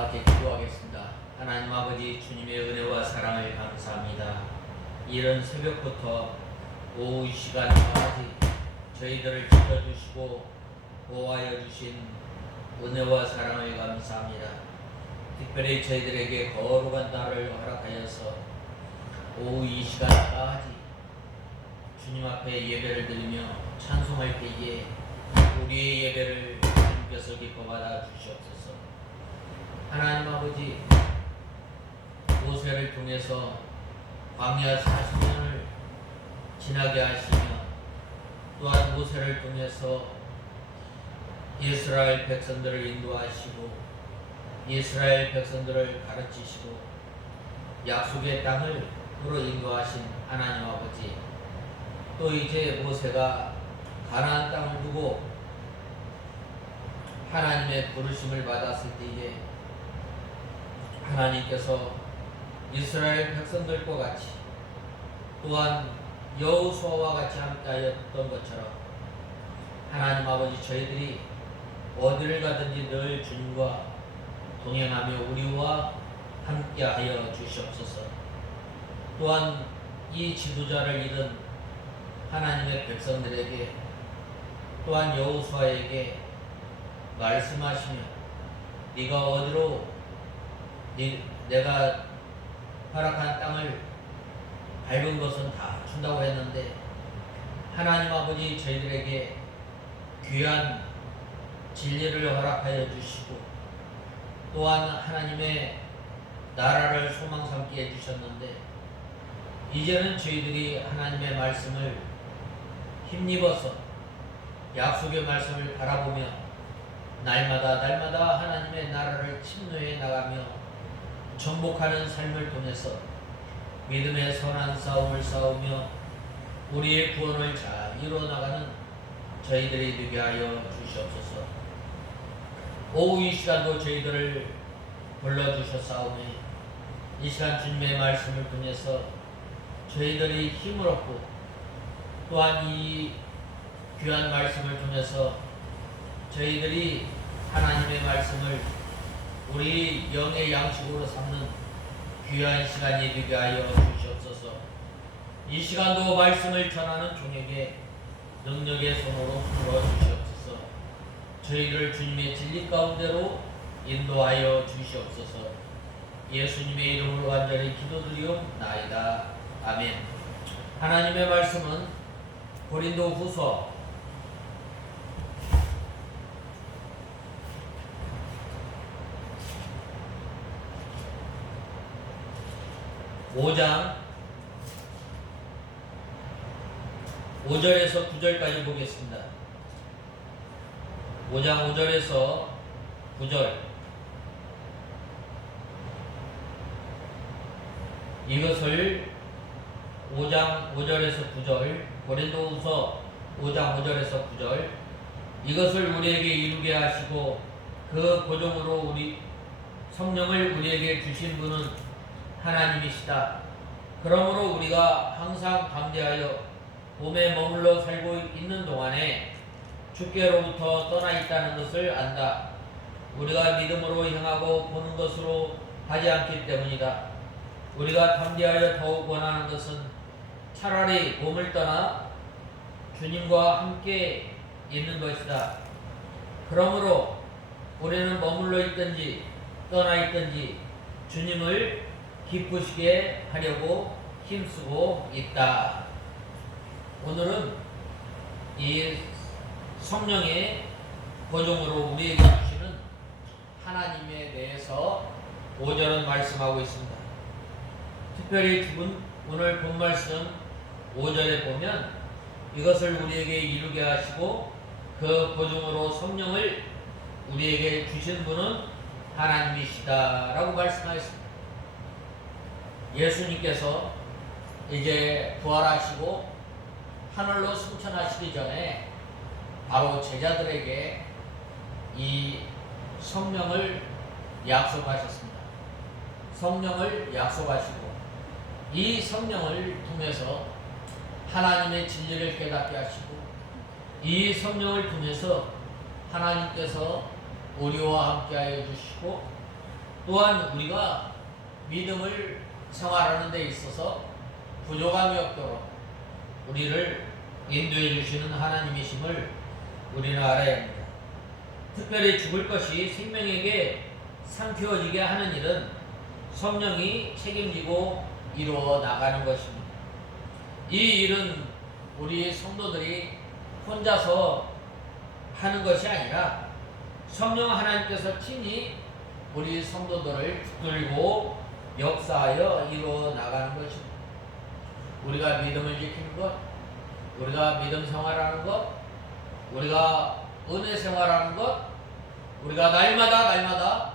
다 같이 기도하겠습니다. 하나님 아버지 주님의 은혜와 사랑을 감사합니다. 이른 새벽부터 오후 이 시간까지 저희들을 지켜주시고 보호하여 주신 은혜와 사랑을 감사합니다. 특별히 저희들에게 거룩한 날을 허락하여서 오후 이 시간까지 주님 앞에 예배를 드리며 찬송할 때에 우리의 예배를 주님께서 기뻐 받아 주시옵소서. 하나님 아버지, 모세를 통해서 광야 40년을 지나게 하시며 또한 모세를 통해서 이스라엘 백성들을 인도하시고 이스라엘 백성들을 가르치시고 약속의 땅을 으로 인도하신 하나님 아버지, 또 이제 모세가 가나안 땅을 두고 하나님의 부르심을 받았을 때에 하나님께서 이스라엘 백성들과 같이 또한 여호수아와 같이 함께하였던 것처럼 하나님 아버지, 저희들이 어디를 가든지 늘 주님과 동행하며 우리와 함께하여 주시옵소서. 또한 이 지도자를 잃은 하나님의 백성들에게 또한 여호수아에게 말씀하시며 네가 어디로 내가 허락한 땅을 밟은 것은 다 준다고 했는데 하나님 아버지, 저희들에게 귀한 진리를 허락하여 주시고 또한 하나님의 나라를 소망 삼게 해주셨는데 이제는 저희들이 하나님의 말씀을 힘입어서 약속의 말씀을 바라보며 날마다 하나님의 나라를 침노해 나가며 정복하는 삶을 통해서 믿음의 선한 싸움을 싸우며 우리의 구원을 잘 이루어나가는 저희들이 되게 하여 주시옵소서. 오후 이 시간도 저희들을 불러주셨사오니 이 시간 주님의 말씀을 통해서 저희들이 힘을 얻고 또한 이 귀한 말씀을 통해서 저희들이 하나님의 말씀을 우리 영의 양식으로 삼는 귀한 시간이 되게 하여 주시옵소서. 이 시간도 말씀을 전하는 종에게 능력의 손으로 풀어 주시옵소서. 저희를 주님의 진리 가운데로 인도하여 주시옵소서. 예수님의 이름으로 간절히 기도드리옵나이다. 아멘. 하나님의 말씀은 고린도후서 5장 5절에서 9절까지 보겠습니다. 5장 5절에서 9절. 이것을 5장 5절에서 9절, 고린도후서 5장 5절에서 9절, 이것을 우리에게 이루게 하시고 그 보정으로 우리 성령을 우리에게 주신 분은 하나님이시다. 그러므로 우리가 항상 담대하여 봄에 머물러 살고 있는 동안에 주께로부터 떠나 있다는 것을 안다. 우리가 믿음으로 행하고 보는 것으로 하지 않기 때문이다. 우리가 담대하여 더욱 원하는 것은 차라리 봄을 떠나 주님과 함께 있는 것이다. 그러므로 우리는 머물러 있든지 떠나 있든지 주님을 기쁘시게 하려고 힘쓰고 있다. 오늘은 이 성령의 보정으로 우리에게 주시는 하나님에 대해서 5절은 말씀하고 있습니다. 특별히 오늘 본 말씀 5절에 보면 이것을 우리에게 이루게 하시고 그 보증으로 성령을 우리에게 주신 분은 하나님이시다 라고 말씀하였습니다. 예수님께서 이제 부활하시고 하늘로 승천하시기 전에 바로 제자들에게 이 성령을 약속하셨습니다. 성령을 약속하시고 이 성령을 통해서 하나님의 진리를 깨닫게 하시고 이 성령을 통해서 하나님께서 우리와 함께하여 주시고 또한 우리가 믿음을 생활하는 데 있어서 부족함이 없도록 우리를 인도해 주시는 하나님이심을 우리는 알아야 합니다. 특별히 죽을 것이 생명에게 삼키워지게 하는 일은 성령이 책임지고 이루어 나가는 것입니다. 이 일은 우리 성도들이 혼자서 하는 것이 아니라 성령 하나님께서 친히 우리 성도들을 붙들고 역사하여 이루어 나가는 것입니다. 우리가 믿음을 지키는 것, 우리가 믿음 생활하는 것, 우리가 은혜 생활하는 것, 우리가 날마다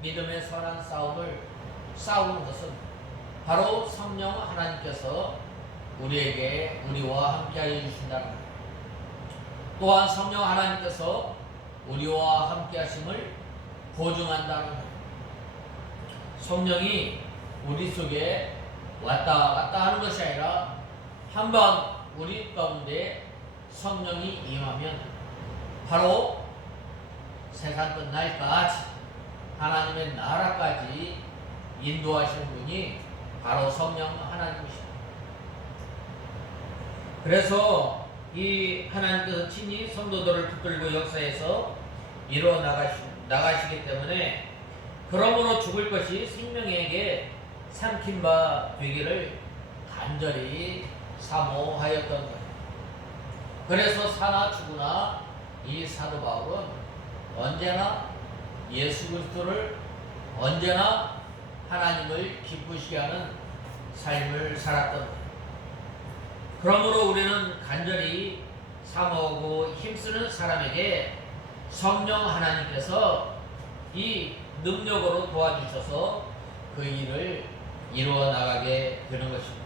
믿음의 선한 싸움을 싸우는 것은 바로 성령 하나님께서 우리와 함께하여 주신다는 것. 또한 성령 하나님께서 우리와 함께하심을 보증한다는 것. 성령이 우리 속에 왔다 갔다 하는 것이 아니라 한번 우리 가운데 성령이 임하면 바로 세상 끝날까지 하나님의 나라까지 인도하시는 분이 바로 성령 하나님이십니다. 그래서 이 하나님께서 친히 성도들을 붙들고 역사에서 이루어 나가시기 때문에 그러므로 죽을 것이 생명에게 삼킨 바 되기를 간절히 사모하였던 거예요. 그래서 사나 죽으나 이 사도 바울은 언제나 예수 그리스도를 언제나 하나님을 기쁘시게 하는 삶을 살았던 거예요. 그러므로 우리는 간절히 사모하고 힘쓰는 사람에게 성령 하나님께서 이 능력으로 도와주셔서 그 일을 이루어 나가게 되는 것입니다.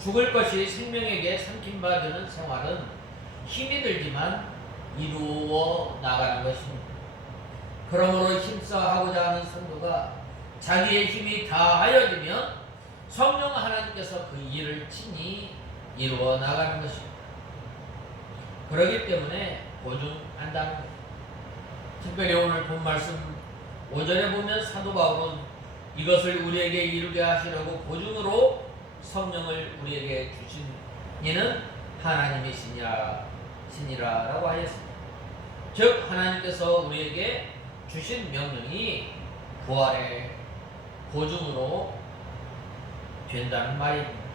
죽을 것이 생명에게 삼킨 바 되는 생활은 힘이 들지만 이루어 나가는 것입니다. 그러므로 힘써하고자 하는 성도가 자기의 힘이 다하여지면 성령 하나님께서 그 일을 친히 이루어 나가는 것입니다. 그렇기 때문에 보증한다는 것. 특별히 오늘 본 말씀 5절에 보면 사도 바울은 이것을 우리에게 이루게 하시려고 보증으로 성령을 우리에게 주신 이는 하나님이시니라라고 하였습니다. 즉 하나님께서 우리에게 주신 명령이 부활의 보증으로 된다는 말입니다.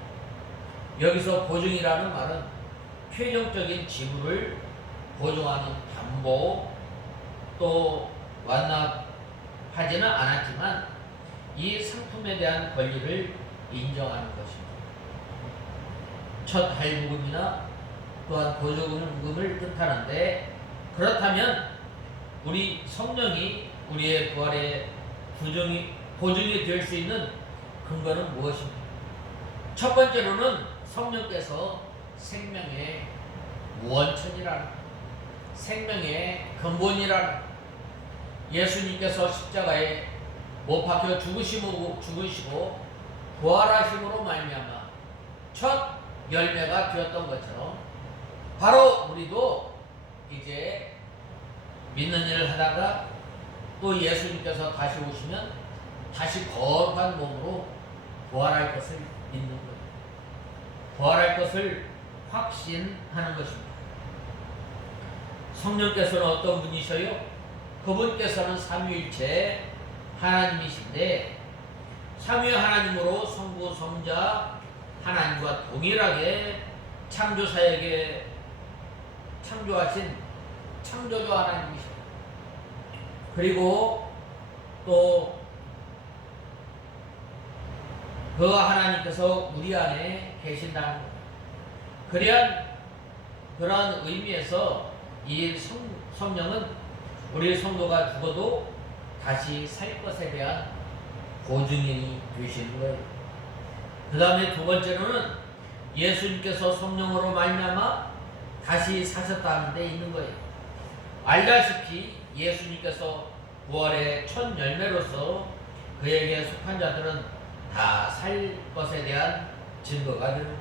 여기서 보증이라는 말은 최종적인 지불을 보증하는 담보 또 완납하지는 않았지만 이 상품에 대한 권리를 인정하는 것입니다. 첫 할부금이나 또한 보조금을 뜻하는데 그렇다면 우리 성령이 우리의 부활의 보증이 될 수 있는 근거는 무엇입니까? 첫 번째로는 성령께서 생명의 원천이라는 생명의 근본이라는 예수님께서 십자가에 못 박혀 죽으시고 부활하심으로 말미암아 첫 열매가 되었던 것처럼 바로 우리도 이제 믿는 일을 하다가 또 예수님께서 다시 오시면 다시 거룩한 몸으로 부활할 것을 믿는 거예요. 부활할 것을 확신하는 것입니다. 성령께서는 어떤 분이셔요? 그분께서는 삼위일체 하나님이신데 삼위 하나님으로 성부 성자 하나님과 동일하게 창조사에게 창조하신 창조주 하나님이십니다. 그리고 또 그 하나님께서 우리 안에 계신다는 것. 그러한 의미에서 이 성령은 우리 성도가 죽어도 다시 살 것에 대한 보증이 되시는 거예요. 그 다음에 두 번째로는 예수님께서 성령으로 말미암아 다시 사셨다는 데 있는 거예요. 알다시피 예수님께서 부활의 첫 열매로서 그에게 속한 자들은 다 살 것에 대한 증거가 되는 거예요.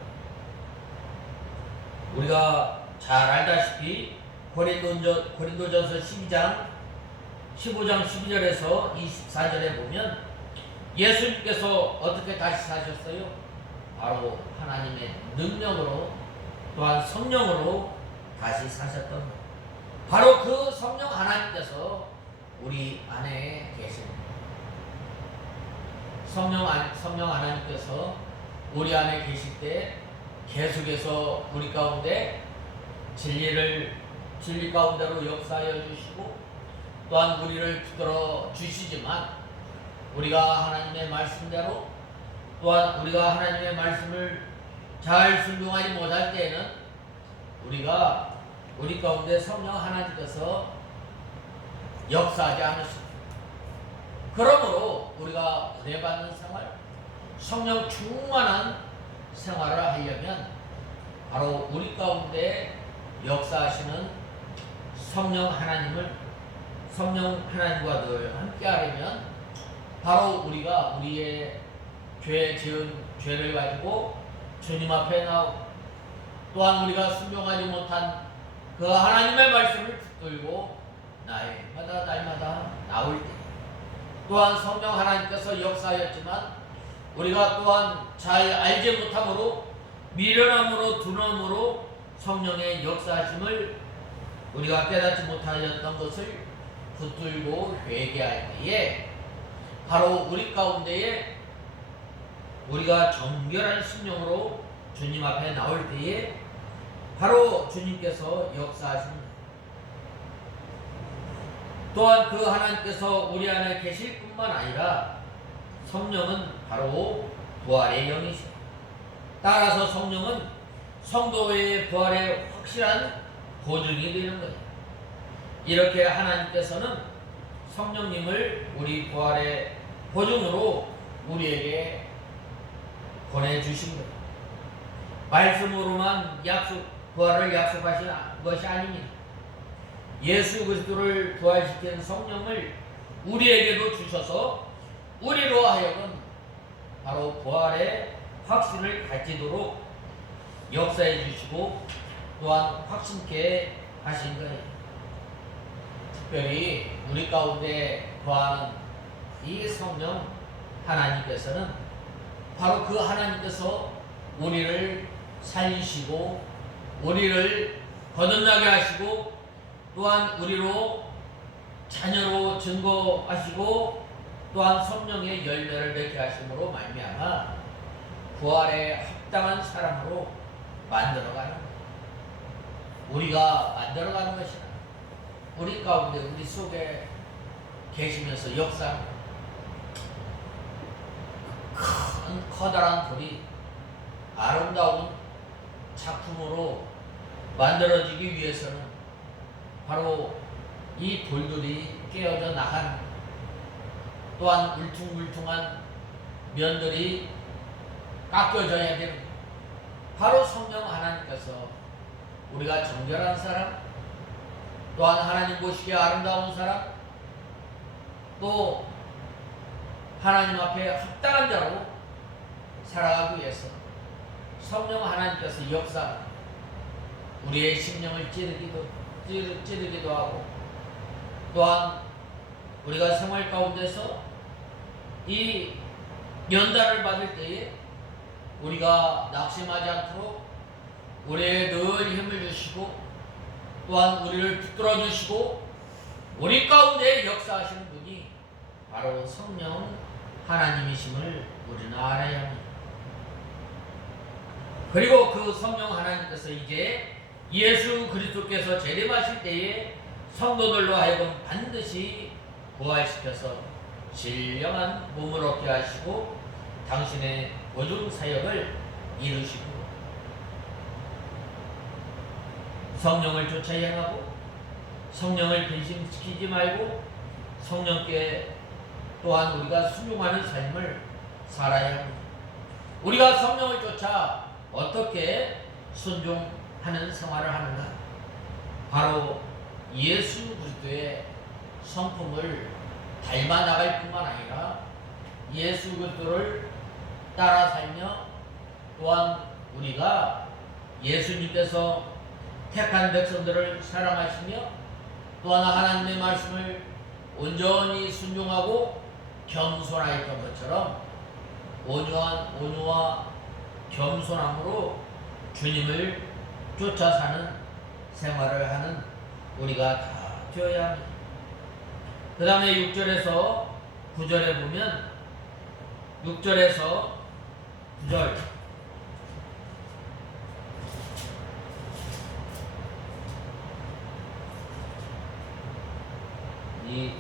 우리가 잘 알다시피 고린도전서 12장 15장 12절에서 24절에 보면 예수님께서 어떻게 다시 사셨어요? 바로 하나님의 능력으로 또한 성령으로 다시 사셨던 것. 바로 그 성령 하나님께서 우리 안에 계십니다. 성령 하나님께서 우리 안에 계실 때 계속해서 우리 가운데 진리 가운데로 역사하여 주시고 또한 우리를 붙들어 주시지만 우리가 하나님의 말씀대로 또한 우리가 하나님의 말씀을 잘 순종하지 못할 때에는 우리가 우리 가운데 성령 하나님께서 역사하지 않으십니다. 그러므로 우리가 은혜받는 생활, 성령 충만한 생활을 하려면 바로 우리 가운데 역사하시는 성령 하나님과 늘 함께 하려면 바로 우리가 우리의 지은 죄를 가지고 주님 앞에 나오고 또한 우리가 순종하지 못한 그 하나님의 말씀을 붙들고 날마다 나올 때 또한 성령 하나님께서 역사하였지만 우리가 또한 잘 알지 못함으로 미련함으로 두려움으로 성령의 역사하심을 우리가 깨닫지 못하였던 것을 붙들고 회개할 때에 바로 우리 가운데에 우리가 정결한 심령으로 주님 앞에 나올 때에 바로 주님께서 역사하십니다. 또한 그 하나님께서 우리 안에 계실 뿐만 아니라 성령은 바로 부활의 영이십니다. 따라서 성령은 성도의 부활의 확실한 보증이 되는 거예요. 이렇게 하나님께서는 성령님을 우리 부활의 보증으로 우리에게 보내주신 거예요. 말씀으로만 부활을 약속하신 것이 아닙니다. 예수 그리스도를 부활시킨 성령을 우리에게도 주셔서 우리로 하여금 바로 부활의 확신을 가지도록 역사해 주시고 또한 확신케 하신 거예요. 특별히 우리 가운데 거하는 이 성령 하나님께서는 바로 그 하나님께서 우리를 살리시고 우리를 거듭나게 하시고 또한 우리로 자녀로 증거하시고 또한 성령의 열매를 맺게 하심으로 말미암아 부활에 합당한 사람으로 만들어가는 우리가 만들어가는 것이라 우리 가운데 우리 속에 계시면서 역사하는 큰 커다란 돌이 아름다운 작품으로 만들어지기 위해서는 바로 이 돌들이 깨어져 나가는 또한 울퉁불퉁한 면들이 깎여져야 되는 바로 성령 하나님께서 우리가 정결한 사람 또한 하나님 보시기에 아름다운 사람 또 하나님 앞에 합당한 자로 살아가기 위해서 성령 하나님께서 역사 우리의 심령을 찌르기도 하고 또한 우리가 생활 가운데서 이 연단을 받을 때에 우리가 낙심하지 않도록 우리에 늘 힘을 주시고 또한 우리를 붙들어 주시고 우리 가운데 역사하시는 분이 바로 성령 하나님이심을 우리는 알아야 합니다. 그리고 그 성령 하나님께서 이제 예수 그리스도께서 재림하실 때에 성도들로 하여금 반드시 부활시켜서 신령한 몸을 얻게 하시고 당신의 보증 사역을 이루시고 성령을 쫓아 행하고 성령을 근심시키지 말고 성령께 또한 우리가 순종하는 삶을 살아야 합니다. 우리가 성령을 쫓아 어떻게 순종하는 생활을 하는가? 바로 예수 그리스도의 성품을 닮아 나갈 뿐만 아니라 예수 그리스도를 따라 살며 또한 우리가 예수님께서 택한 백성들을 사랑하시며 또한 하나님의 말씀을 온전히 순종하고 겸손하였던 것처럼 온유와 겸손함으로 주님을 쫓아 사는 생활을 하는 우리가 다 되어야 합니다. 그 다음에 6절에서 9절에 보면 6절에서 9절 이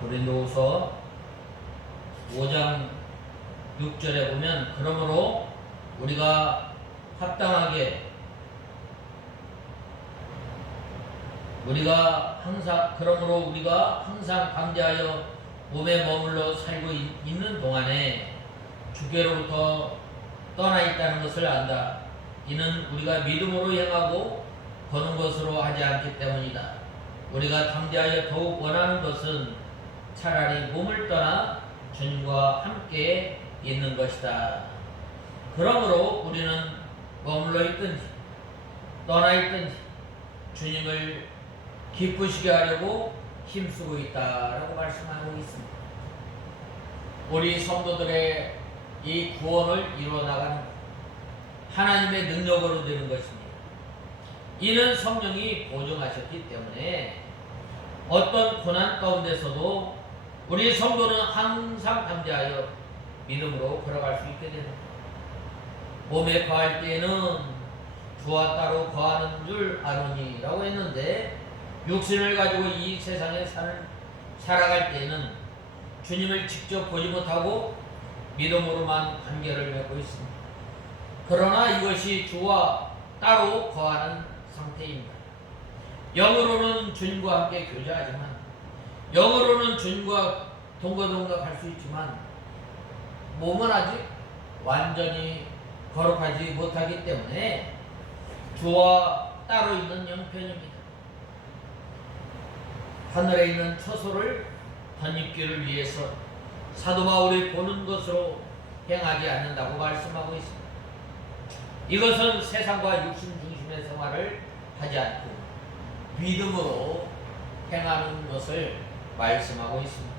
고린도후서 5장 6절에 보면 그러므로 우리가 합당하게 우리가 항상 강제하여 몸에 머물러 살고 있는 동안에 주께로부터 떠나 있다는 것을 안다. 이는 우리가 믿음으로 행하고 거는 것으로 하지 않기 때문이다. 우리가 담대하여 더욱 원하는 것은 차라리 몸을 떠나 주님과 함께 있는 것이다. 그러므로 우리는 머물러 있든지 떠나 있든지 주님을 기쁘시게 하려고 힘쓰고 있다라고 말씀하고 있습니다. 우리 성도들의 이 구원을 이루어 나가는 하나님의 능력으로 되는 것입니다. 이는 성령이 보증하셨기 때문에 어떤 고난 가운데서도 우리 성도는 항상 담대하여 믿음으로 걸어갈 수 있게 됩니다. 몸에 거할 때에는 주와 따로 거하는 줄 아노니라고 했는데 육신을 가지고 이 세상에 살아갈 때에는 주님을 직접 보지 못하고 믿음으로만 관계를 맺고 있습니다. 그러나 이것이 주와 따로 거하는 상태입니다. 영으로는 주님과 함께 교제하지만 영으로는 주님과 동거동락할 수 있지만 몸은 아직 완전히 거룩하지 못하기 때문에 주와 따로 있는 형편입니다. 하늘에 있는 처소를 덧입기를 위해서 사도 바울이 보는 것으로 행하지 않는다고 말씀하고 있습니다. 이것은 세상과 육신 중심의 생활을 하지 않고 믿음으로 행하는 것을 말씀하고 있습니다.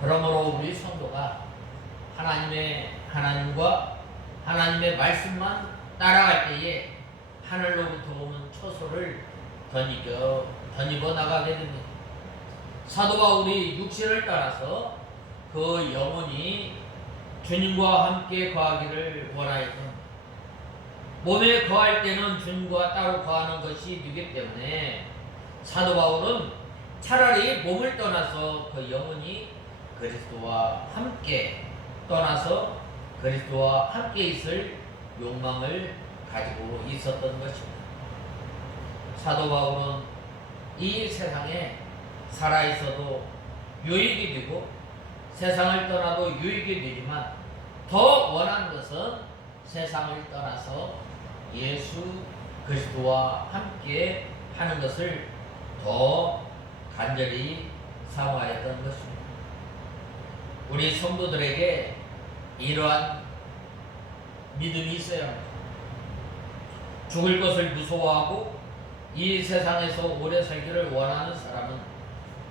그러므로 우리 성도가 하나님과 하나님의 말씀만 따라갈 때에 하늘로부터 오는 처소를 덧입어 나가게 됩니다. 사도 바울이 육신을 따라서 그 영혼이 주님과 함께 거하기를 원하였던 몸에 거할 때는 주님과 따로 거하는 것이 이기 때문에 사도 바울은 차라리 몸을 떠나서 그 영혼이 그리스도와 함께 떠나서 그리스도와 함께 있을 욕망을 가지고 있었던 것입니다. 사도 바울은 이 세상에 살아있어도 유익이 되고 세상을 떠나도 유익이 되지만 더 원하는 것은 세상을 떠나서 예수 그리스도와 함께 하는 것을 더 간절히 사모하였던 것입니다. 우리 성도들에게 이러한 믿음이 있어야 합니다. 죽을 것을 무서워하고 이 세상에서 오래 살기를 원하는 사람은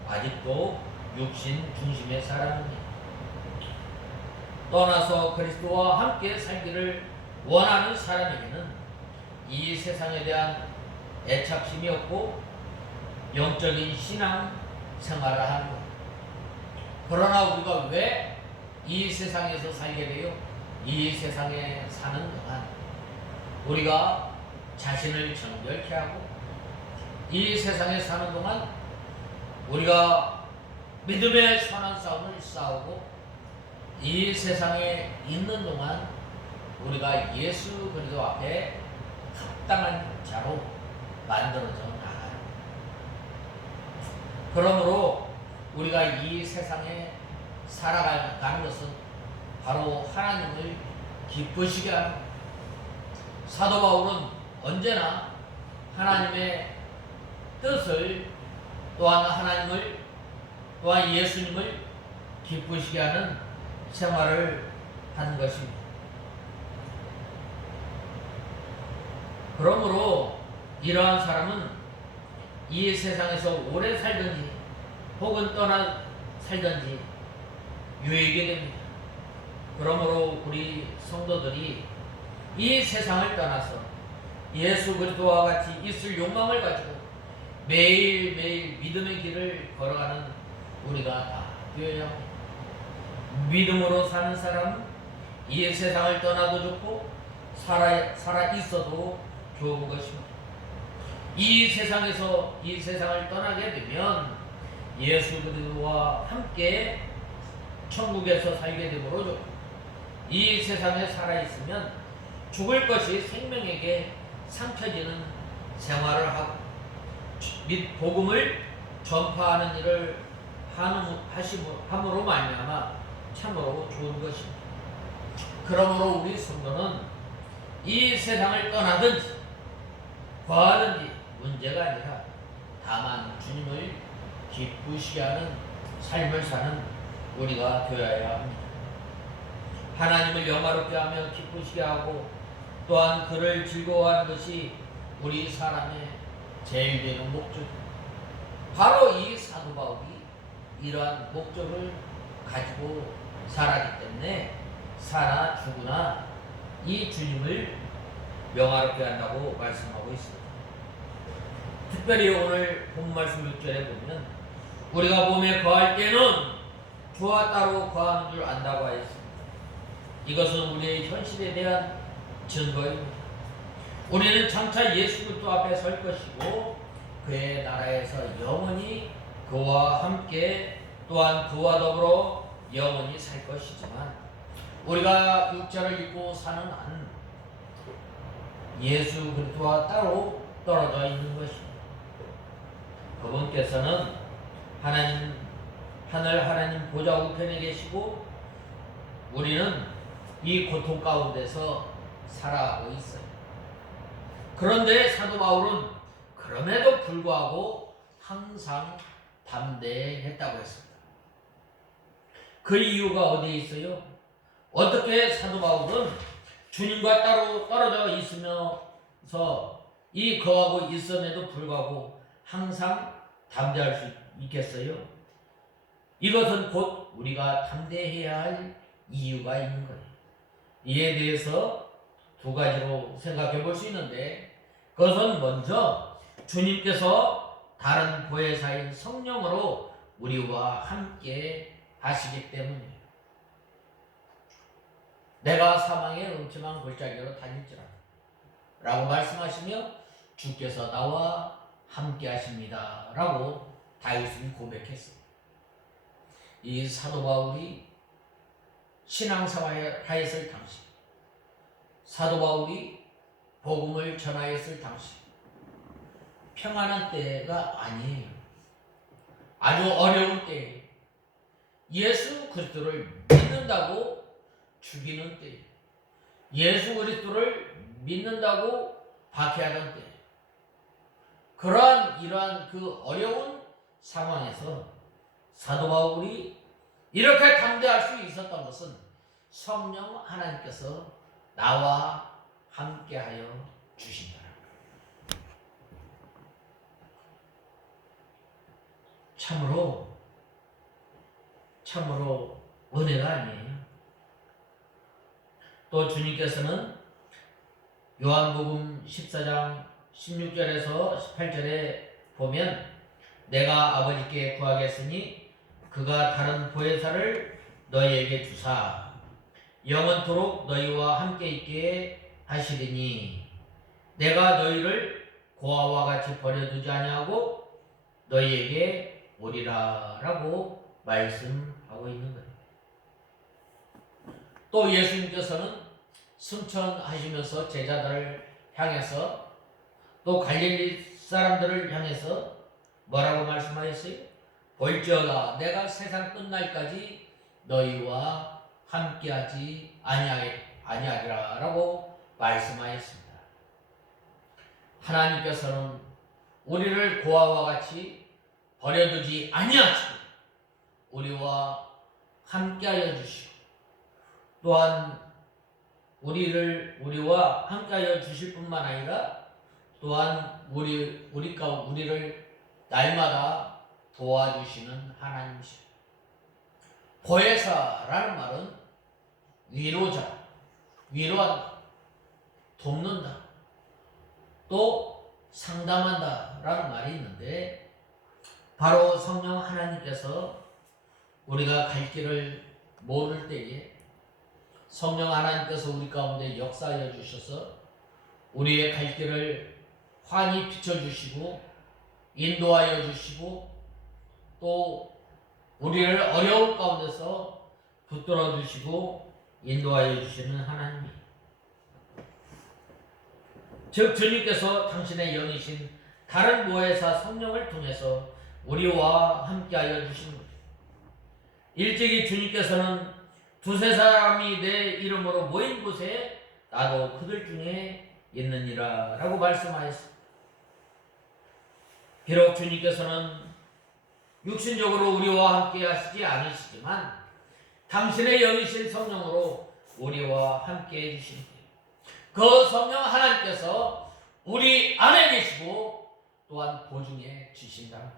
아직도 육신 중심의 사람입니다. 떠나서 그리스도와 함께 살기를 원하는 사람에게는 이 세상에 대한 애착심이 없고 영적인 신앙 생활을 하는 것. 그러나 우리가 왜 이 세상에서 살게 돼요? 이 세상에 사는 동안 우리가 자신을 정결케 하고 이 세상에 사는 동안 우리가 믿음의 선한 싸움을 싸우고 이 세상에 있는 동안 우리가 예수 그리스도 앞에 합당한 자로 만들어져 나가요. 그러므로 우리가 이 세상에 살아가는 것은 바로 하나님을 기쁘시게 하는 사도 바울은 언제나 하나님의 뜻을 또한 하나님을 또한 예수님을 기쁘시게 하는 생활을 한 것입니다. 그러므로 이러한 사람은 이 세상에서 오래 살든지 혹은 떠나 살든지 유익이 됩니다. 그러므로 우리 성도들이 이 세상을 떠나서 예수 그리스도와 같이 있을 욕망을 가지고 매일매일 믿음의 길을 걸어가는 우리가 다 되어야 합니다. 믿음으로 사는 사람은 이 세상을 떠나도 좋고 살아 있어도 좋은 것입니다. 이 세상을 떠나게 되면 예수 그리스도와 함께 천국에서 살게 되므로 좋고, 이 세상에 살아 있으면 죽을 것이 생명에게 삼켜지는 생활을 하고 및 복음을 전파하는 일을 함으로 말미암아 참으로 좋은 것입니다. 그러므로 우리 성도는 이 세상을 떠나든지 거하든지 문제가 아니라 다만 주님을 기쁘시게 하는 삶을 사는 우리가 되어야 합니다. 하나님을 영화롭게 하며 기쁘시게 하고 또한 그를 즐거워하는 것이 우리 사람의 제일 되는 목적입니다. 바로 이 사도 바울이 이러한 목적을 가지고 살았기 때문에 사나 죽으나 이 주님을 영화롭게 한다고 말씀하고 있습니다. 특별히 오늘 본 말씀 6절에 보면 우리가 몸에 거할 때는 주와 따로 거하는 줄 안다고 하였습니다. 이것은 우리의 현실에 대한 증거입니다. 우리는 장차 예수 그리스도 앞에 설 것이고 그의 나라에서 영원히 그와 함께 또한 그와 더불어 영원히 살 것이지만 우리가 육체를 입고 사는 한 예수 그리스도와 따로 떨어져 있는 것입니다. 그분께서는 하늘 하나님 보좌 우편에 계시고 우리는 이 고통 가운데서 살아가고 있어요. 그런데 사도 바울은 그럼에도 불구하고 항상 담대했다고 했습니다. 그 이유가 어디에 있어요? 어떻게 사도 바울은 주님과 따로 떨어져 있으면서 이 거하고 있음에도 불구하고 항상 담대할 수 있겠어요? 이것은 곧 우리가 담대해야 할 이유가 있는 거예요. 이에 대해서 두 가지로 생각해 볼 수 있는데, 그것은 먼저 주님께서 다른 보혜사인 성령으로 우리와 함께 하시기 때문이에요. 내가 사망의 음침한 골짜기로 다닐지라 라고 말씀하시며 주께서 나와 함께 하십니다 라고 다윗이 고백했어요. 이 사도 바울이 신앙생활을 하였을 당시, 사도 바울이 복음을 전하였을 당시 평안한 때가 아니에요. 아주 어려운 때에 예수 그리스도를 믿는다고 죽이는 때, 예수 그리스도를 믿는다고 박해하던 때, 이러한 그 어려운 상황에서 사도 바울이 이렇게 담대할 수 있었던 것은 성령 하나님께서 나와 함께하여 주신다. 참으로 은혜가 아니에요. 또 주님께서는 요한복음 14장 16절에서 18절에 보면 내가 아버지께 구하겠으니 그가 다른 보혜사를 너희에게 주사 영원토록 너희와 함께 있게 하시리니 내가 너희를 고아와 같이 버려두지 아니하고 너희에게 오리라 라고 말씀하고 있는 거예요. 또 예수님께서는 승천하시면서 제자들을 향해서 또 갈릴리 사람들을 향해서 뭐라고 말씀하셨어요? 볼지어다 내가 세상 끝날까지 너희와 함께하지 아니하리라 라고 말씀하였습니다. 하나님께서는 우리를 고아와 같이 버려두지 아니하시고 우리와 함께하여 주시고 또한 우리와 함께하여 주실 뿐만 아니라 또한 우리를 날마다 도와주시는 하나님이십니다. 보혜사라는 말은 위로자, 위로한다, 돕는다, 또 상담한다 라는 말이 있는데 바로 성령 하나님께서 우리가 갈 길을 모를 때에 성령 하나님께서 우리 가운데 역사하여 주셔서 우리의 갈 길을 환히 비춰주시고 인도하여 주시고 또 우리를 어려운 가운데서 붙들어 주시고 인도하여 주시는 하나님, 즉 주님께서 당신의 영이신 다른 보혜사 성령을 통해서 우리와 함께하여 주신 거죠. 일찍이 주님께서는 두세 사람이 내 이름으로 모인 곳에 나도 그들 중에 있느니라 라고 말씀하였습니다. 비록 주님께서는 육신적으로 우리와 함께 하시지 않으시지만 당신의 영이신 성령으로 우리와 함께 해주시는 거예요. 그 성령 하나님께서 우리 안에 계시고 또한 보증해 주신다.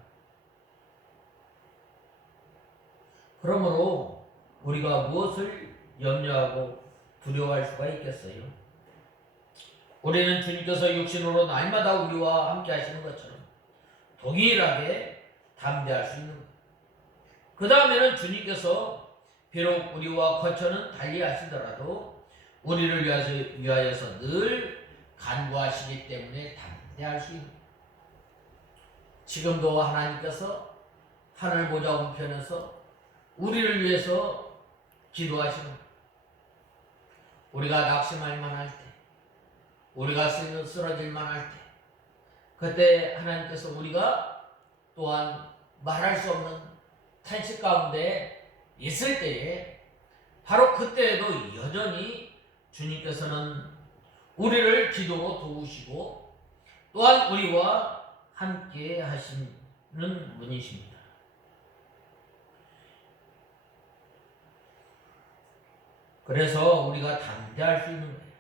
그러므로 우리가 무엇을 염려하고 두려워할 수가 있겠어요? 우리는 주님께서 육신으로 날마다 우리와 함께 하시는 것처럼 동일하게 담대할 수 있는 것. 그 다음에는 주님께서 비록 우리와 거처는 달리 하시더라도 우리를 위하여서 늘 간구하시기 때문에 담대할 수 있는 것. 지금도 하나님께서 하늘 보좌 우편에서 우리를 위해서 기도하시는 것. 우리가 낙심할 만할 때, 우리가 쓰러질 만할 때, 그때 하나님께서 우리가 또한 말할 수 없는 탄식 가운데 있을 때에 바로 그때에도 여전히 주님께서는 우리를 기도로 도우시고 또한 우리와 함께 하시는 분이십니다. 그래서 우리가 담대할 수 있는 거예요.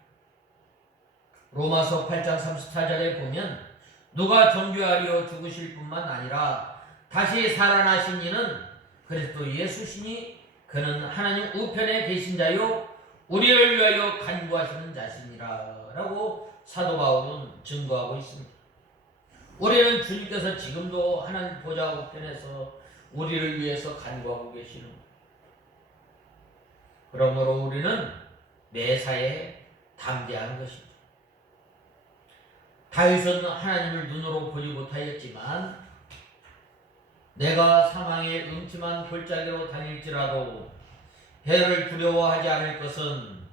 로마서 8장 34절에 보면 누가 정죄하리요 죽으실 뿐만 아니라 다시 살아나신 이는 그리스도 예수시니 그는 하나님 우편에 계신 자요 우리를 위하여 간구하시는 자시니라 라고 사도 바울은 증거하고 있습니다. 우리는 주님께서 지금도 하나님 보좌 우편에서 우리를 위해서 간구하고 계시는 거예요. 그러므로 우리는 매사에 담대하는 것입니다. 다윗은 하나님을 눈으로 보지 못하였지만 내가 사망의 음침한 골짜기로 다닐지라도 해를 두려워하지 않을 것은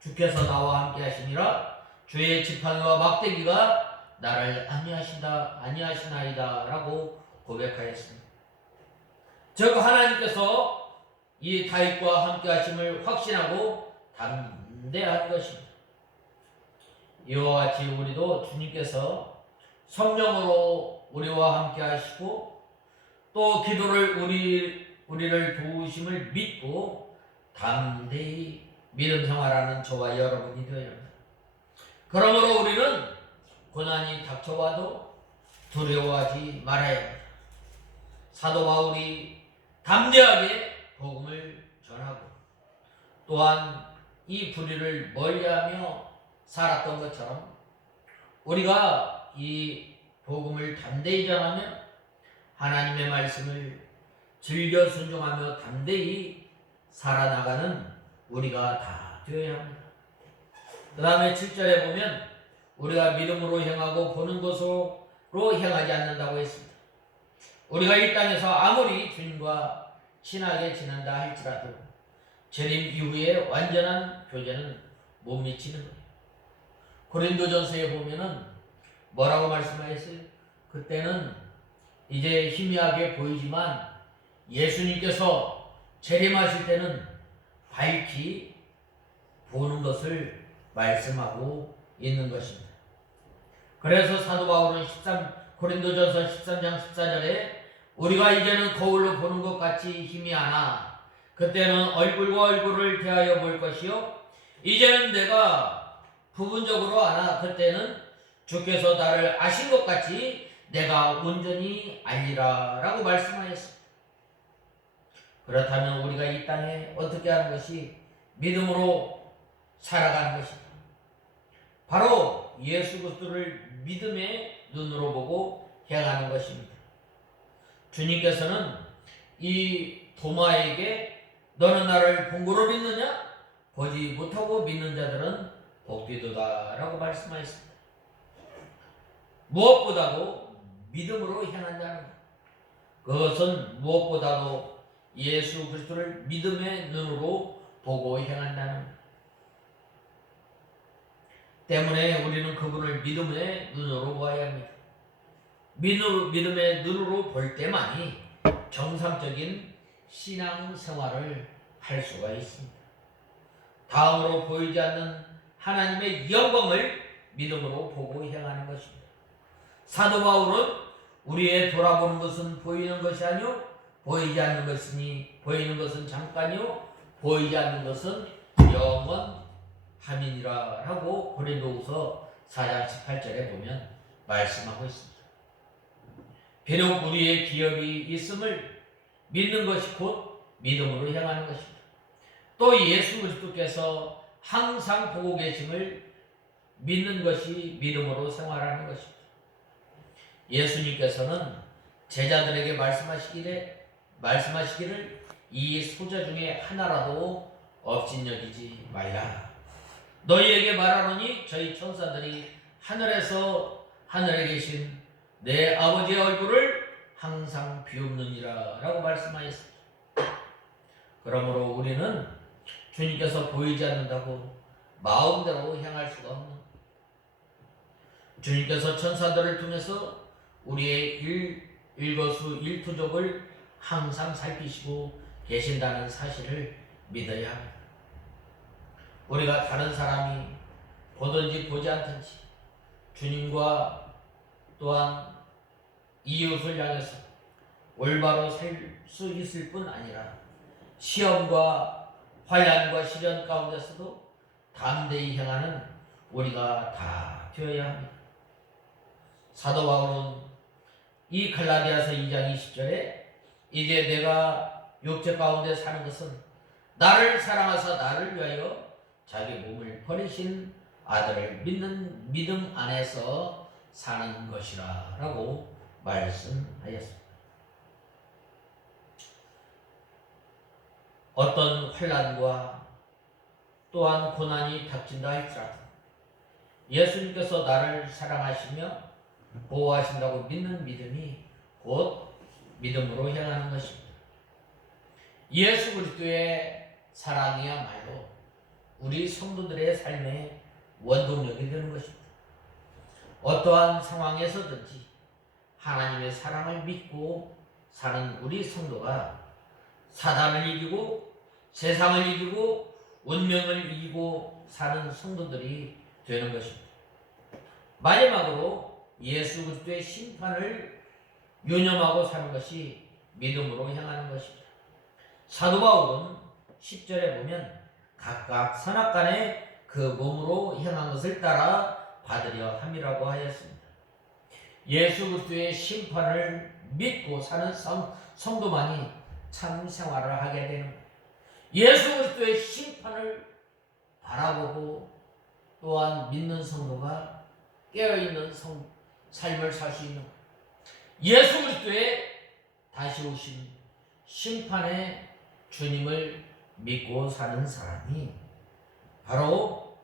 주께서 나와 함께 하시니라. 주의 지팡이와 막대기가 나를 안위하시나이다 라고 고백하였습니다. 즉 하나님께서 이 다윗과 함께 하심을 확신하고 담대한 것입니다. 이와 같이 우리도 주님께서 성령으로 우리와 함께 하시고 또 기도를 우리를 도우심을 믿고 담대히 믿음 생활하는 저와 여러분이 되어야 합니다. 그러므로 우리는 고난이 닥쳐와도 두려워하지 말아야 합니다. 사도 바울이 담대하게 복음을 전하고 또한 이 불의를 멀리하며 살았던 것처럼 우리가 이 복음을 담대히 전하면 하나님의 말씀을 즐겨 순종하며 담대히 살아나가는 우리가 다 되어야 합니다. 그 다음에 7절에 보면 우리가 믿음으로 행하고 보는 것으로 행하지 않는다고 했습니다. 우리가 이 땅에서 아무리 주님과 친하게 지낸다 할지라도 재림 이후에 완전한 교제는 못 미치는 거예요. 고린도전서에 보면은 뭐라고 말씀하셨어요? 그때는 이제 희미하게 보이지만 예수님께서 재림하실 때는 밝히 보는 것을 말씀하고 있는 것입니다. 그래서 사도 바울은 고린도전서 13장 14절에 우리가 이제는 거울로 보는 것 같이 희미하나 그때는 얼굴과 얼굴을 대하여 볼 것이요 이제는 내가 부분적으로 아나 그때는 주께서 나를 아신 것 같이 내가 온전히 알리라 라고 말씀하였습니다. 그렇다면 우리가 이 땅에 어떻게 하는 것이 믿음으로 살아가는 것입니다. 바로 예수 그리스도를 믿음의 눈으로 보고 행하는 것입니다. 주님께서는 이 도마에게 너는 나를 본고로 믿느냐? 보지 못하고 믿는 자들은 복되도다 라고 말씀하셨습니다. 무엇보다도 믿음으로 행한다는 것. 그것은 무엇보다도 예수 그리스도를 믿음의 눈으로 보고 행한다는 것. 때문에 우리는 그분을 믿음의 눈으로 보아야 합니다. 믿음의 눈으로 볼 때만이 정상적인 신앙생활을 할 수가 있습니다. 다음으로 보이지 않는 하나님의 영광을 믿음으로 보고 행하는 것입니다. 사도 바울은 우리의 돌아보는 것은 보이는 것이 아니요 보이지 않는 것이니 보이는 것은 잠깐이요 보이지 않는 것은 영원함이니라 라고 고린도후서 4장 18절에 보면 말씀하고 있습니다. 비록 우리의 기업이 있음을 믿는 것이 곧 믿음으로 행하는 것입니다. 또 예수 그리스도께서 항상 보고 계심을 믿는 것이 믿음으로 생활하는 것입니다. 예수님께서는 제자들에게 말씀하시기를 이 소자 중에 하나라도 업신여기지 말라. 너희에게 말하노니 저희 천사들이 하늘에 계신 내 아버지의 얼굴을 항상 비옵느니라 라고 말씀하셨습니다. 그러므로 우리는 주님께서 보이지 않는다고 마음대로 향할 수가 없는 주님께서 천사들을 통해서 우리의 일거수일투족을 항상 살피시고 계신다는 사실을 믿어야 합니다. 우리가 다른 사람이 보든지 보지 않든지 주님과 또한 이웃을 향해서 올바로 살 수 있을 뿐 아니라 시험과 환난과 시련 가운데서도 담대히 행하는 우리가 다 되어야 합니다. 사도 바울은 이 갈라디아서 2장 20절에 이제 내가 육체 가운데 사는 것은 나를 사랑하사 나를 위하여 자기 몸을 버리신 아들을 믿는 믿음 안에서 사는 것이라 라고 말씀하였습니다. 어떤 환난과 또한 고난이 닥친다 할지라도 예수님께서 나를 사랑하시며 보호하신다고 믿는 믿음이 곧 믿음으로 향하는 것입니다. 예수 그리스도의 사랑이야말로 우리 성도들의 삶의 원동력이 되는 것입니다. 어떠한 상황에서든지 하나님의 사랑을 믿고 사는 우리 성도가 사단을 이기고 세상을 이기고 운명을 이기고 사는 성도들이 되는 것입니다. 마지막으로 예수 그리스도의 심판을 유념하고 사는 것이 믿음으로 향하는 것입니다. 사도 바울은 10절에 보면 각각 선악간에 그 몸으로 행한 것을 따라 받으려 함이라고 하였습니다. 예수 그리스도의 심판을 믿고 사는 성도만이 참 생활을 하게 되는 거예요. 예수 그리스도의 심판을 바라보고 또한 믿는 성도가 깨어있는 삶을 살 수 있는 거예요. 예수 그리스도의 다시 오신 심판의 주님을 믿고 사는 사람이 바로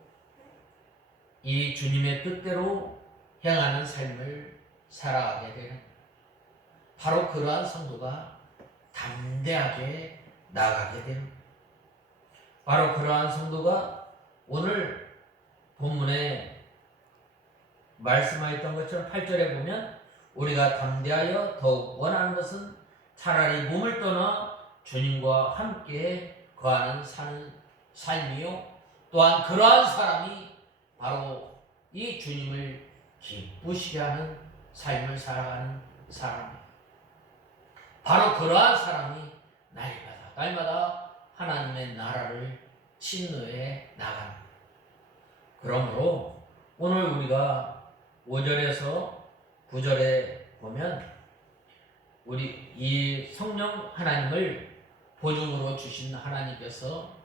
이 주님의 뜻대로 행하는 삶을 살아가게 되는 거예요. 바로 그러한 성도가 담대하게 나아가게 되는 거예요. 바로 그러한 성도가 오늘 본문에 말씀하였던 것처럼 8절에 보면 우리가 담대하여 더욱 원하는 것은 차라리 몸을 떠나 주님과 함께 거하는 삶이요 또한 그러한 사람이 바로 이 주님을 기쁘시게 하는 삶을 살아가는 사람입니다. 바로 그러한 사람이 날마다 하나님의 나라를 침노해 나가는. 그러므로 오늘 우리가 5절에서 9절에 보면 우리 이 성령 하나님을 보증으로 주신 하나님께서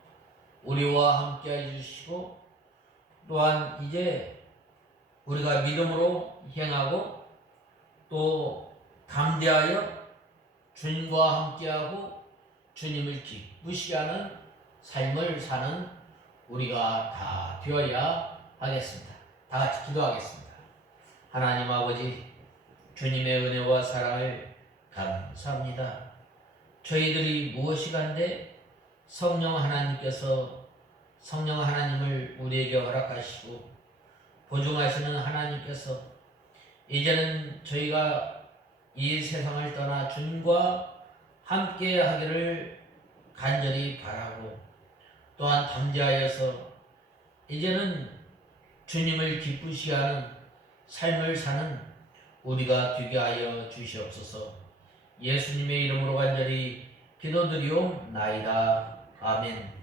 우리와 함께 해주시고, 또한 이제 우리가 믿음으로 행하고 또 담대하여 주님과 함께하고 주님을 기쁘시게 하는 삶을 사는 우리가 다 되어야 하겠습니다. 다 같이 기도하겠습니다. 하나님 아버지, 주님의 은혜와 사랑을 감사합니다. 저희들이 무엇이 간데 성령 하나님께서 성령 하나님을 우리에게 허락하시고 보증하시는 하나님께서 이제는 저희가 이 세상을 떠나 주님과 함께 하기를 간절히 바라고, 또한 담대하여서 이제는 주님을 기쁘시게 하는 삶을 사는 우리가 되게 하여 주시옵소서. 예수님의 이름으로 간절히 기도드리옵나이다. 아멘.